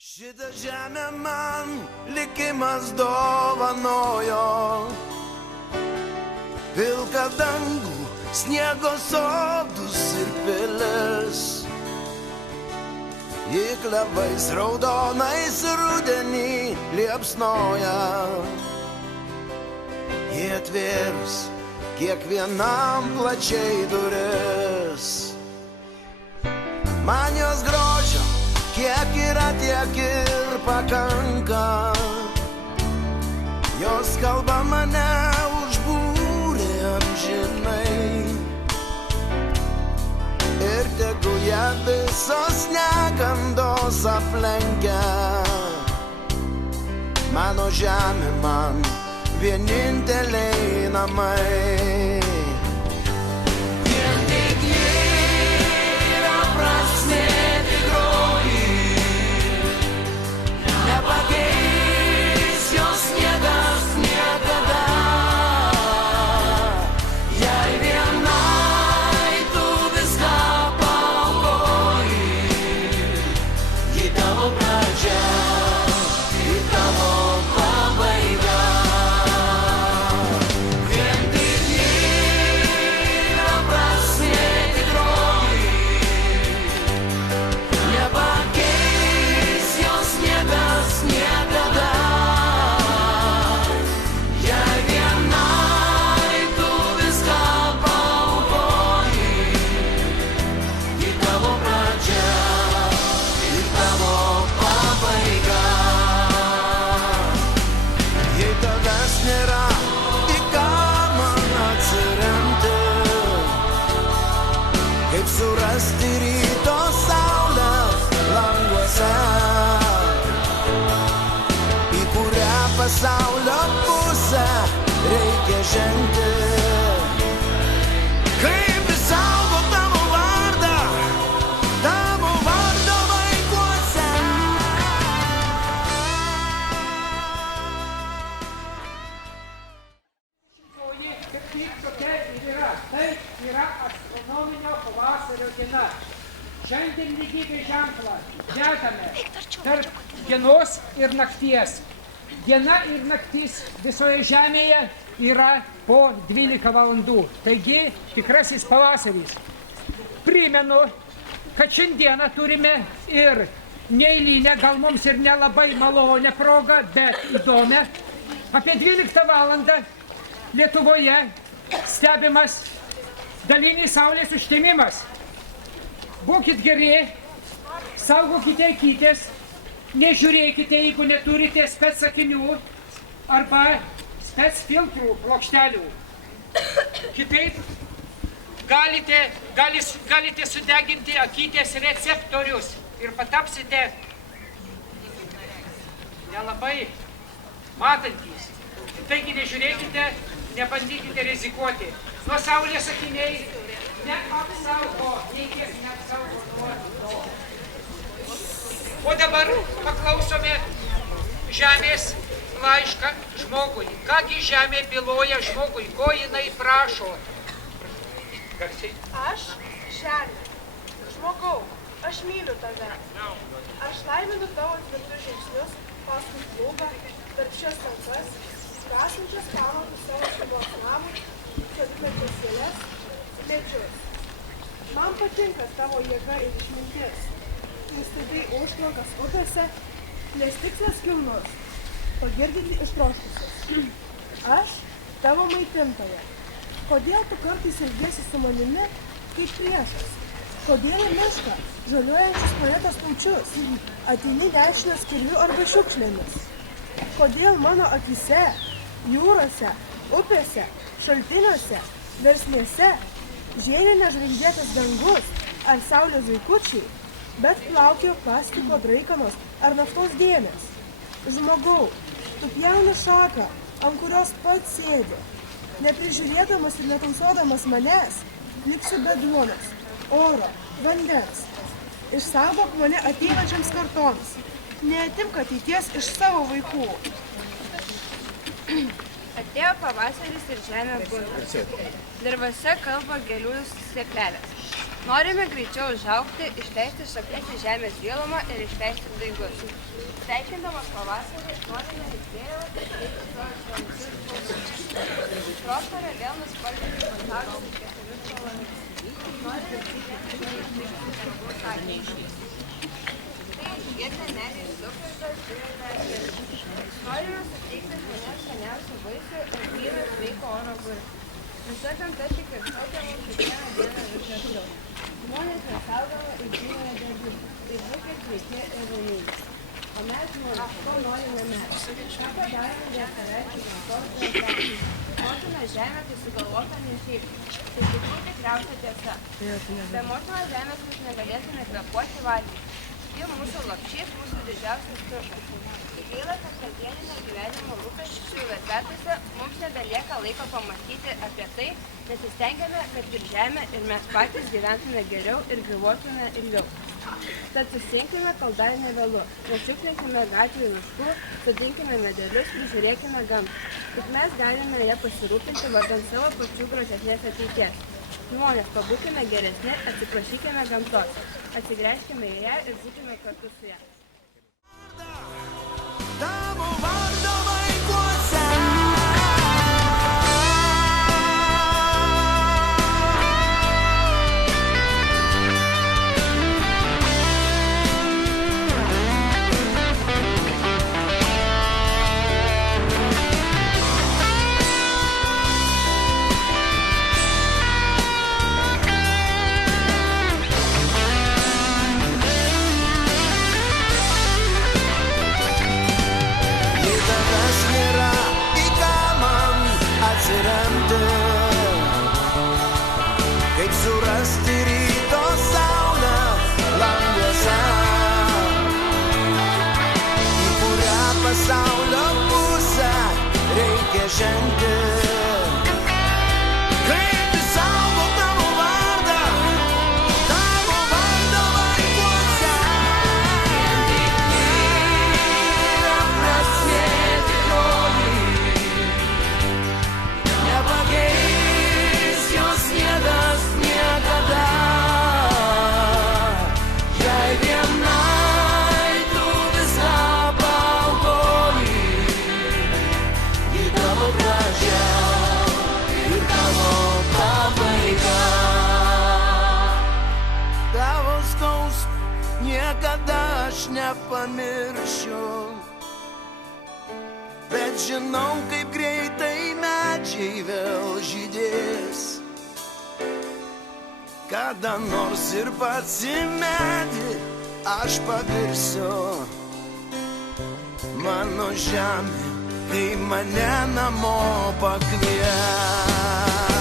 Šitą žemę man likimas dovanojo, pilką dangų, sniego sodus ir pilis. Ji klevais raudonais rudenį liepsnoja, ji atvėrus kiekvienam plačiai duris. Man jos grožio kiek yra, tiek ir pakanka. Jos kalba mane užbūrė amžinai. Ir tegu ją visos negandos aplenkia. Mano žemė man vieninteliai namai. Vien tik yra prasmė tikroji, nepakeis jos niekas niekada. Jei vienai tu viską paaukoji, ji tavo pradžia, ji tavo pabaiga. Vien tik yra prasmė tikroji, nepakeis jos niekas niekada. Jei vienai tu viską paaukoji, ji tavo pradžia, ji tavo pabaiga. Jei tavęs nėra, į ką man atsiremti, kaip surasti ryto saulę languose, į kurią pasaulio pusę reikia žengti. Kaip išsaugot tavo vardą vaikuose. Kaip tik tokia ir yra. Tai yra astronominio pavasario diena. Šiandien lygybės ženklą dedame tarp dienos ir nakties. Diena ir naktis visoje žemėje yra po 12 valandų. Taigi tikrasis pavasaris. Primenu, kad šiandieną turime ir neeilinę, gal mums ir nelabai malonę progą, bet įdomią. Apie 12 valandą Lietuvoje stebimas dalinis saulės užtemimas. Būkit geri, saugokite akitės, nežiūrėkite, jeigu neturite spec akinių arba spec filtrų plokštelių. Kitaip galite sudeginti akytės receptorius ir patapsite nelabai matantys. Taigi nežiūrėkite, nebandykite rizikuoti. Nuo saulės akiniai neapsaugo, niekiek neapsaugo nuo to. O dabar paklausome žemės laišką žmogui. Kągi žemė byloja žmogui, ko jinai prašo? Garsiai. Aš žemė. Žmogau, aš myliu tave. Aš laiminu tavo tvirtus žingsnius paskui plūgą, tarp šias talpas, prašančias pamatus savo šeimos namų, sodinančias sėles, medžius. Man patinka tavo jėga ir išmintis. Tu stebėjai užtvankas upėse, nes tikslas kilnus – pagirdyti ištroškusius. Aš tavo maitintoja. Kodėl tu kartais elgiesi su manimi kaip priešas? Kodėl į mišką, žaliuojančius planetos paučius, ateini nešinas kirviu arba šiukšlėmis? Kodėl mano akyse, jūrose, upėse, šaltiniuose, versmėse žėlė nežvaigždėtas dangus ar saulės zuikučiai, bet plaukioja plastiko draikanos ar naftos dėmės? Žmogau, tu pjauni šaką, ant kurios pats sėdi. Neprižiūrėdamas ir netausodamas manęs, liksiu be duonos, oro, vandens. Išsaugok mane ateinančiams kartoms. Neatimk ateities iš savo vaikų. Atėjo pavasaris ir žemė bunda. Dirvose kalba gėlių sėklelės. Norime greičiau užaugti, išleisti šaknis į žemės gilumą ir išleisti daigus. Sveikindamas pavasarį, norime lyg vėliavą pateikti savo šventus paukščius. Prosperą vėl nuspalvinti pasaulį šviesiomis spalvomis. Norime išlikti svarbu sakyti. Tai išgirdę medžiai sukvirtas ir norime suteikti žmonėms skaniausių vaisių ir gryno sveiko oro gurkį. Visa gamta tik ir šaukia mums kiekvieną dieną vis arčiau. Žmonės nesaugama ir gyvena darbų, tai būkit sveiki ir laimingi. O mes žmonės, ko norime mes? Ką padarėme dėl savęs ir gamtos dėl savęs? Motina žemė tai sugalvota ne šiaip. Tai tikrų tikriausia tiesa. Be motinos žemės mes negalėtume kvėpuoti valgyti. Ji mūsų lopšys, mūsų didžiausias turtas. Tik gaila, kad kasdieninio gyvenimo rūpesčių verpetuose mums nebelieka laiko pamąstyti apie tai, nesistengiame, kad ir žemė ir mes patys gyventume geriau ir gyvuotume ilgiau. Tad susinkime, kol dar nevėlu, nešiuklinkime gatvių miškų, sodinkime medelius, prižiūrėkime gamtą. Tik mes galime ją pasirūpinti vardan savo pačių gražesnės ateities. Žmonės, pabūkime geresni, atsiprašykime gamtos, atsigręžkime į ją ir būkime kartu su ją. Tavo vardo vaikuose. Kaip surasti ryto saulę languose, į kurią pasaulio pusę reikia žengti. Kaip išsaugot tavo vardą vaikuose. Yra prasmė tikroji, nepakeis jos niekas niekada. Jei vienai tu viską paaukoji, į tavo pradžią ir tavo pabaiga. Tavo skausmą niekada aš nepamiršiu, bet žinau, kaip greitai medžiai vėl žydės. Kada nors ir pats į medį aš pavirsiu. Mano žemė, kai mane namo pakvies.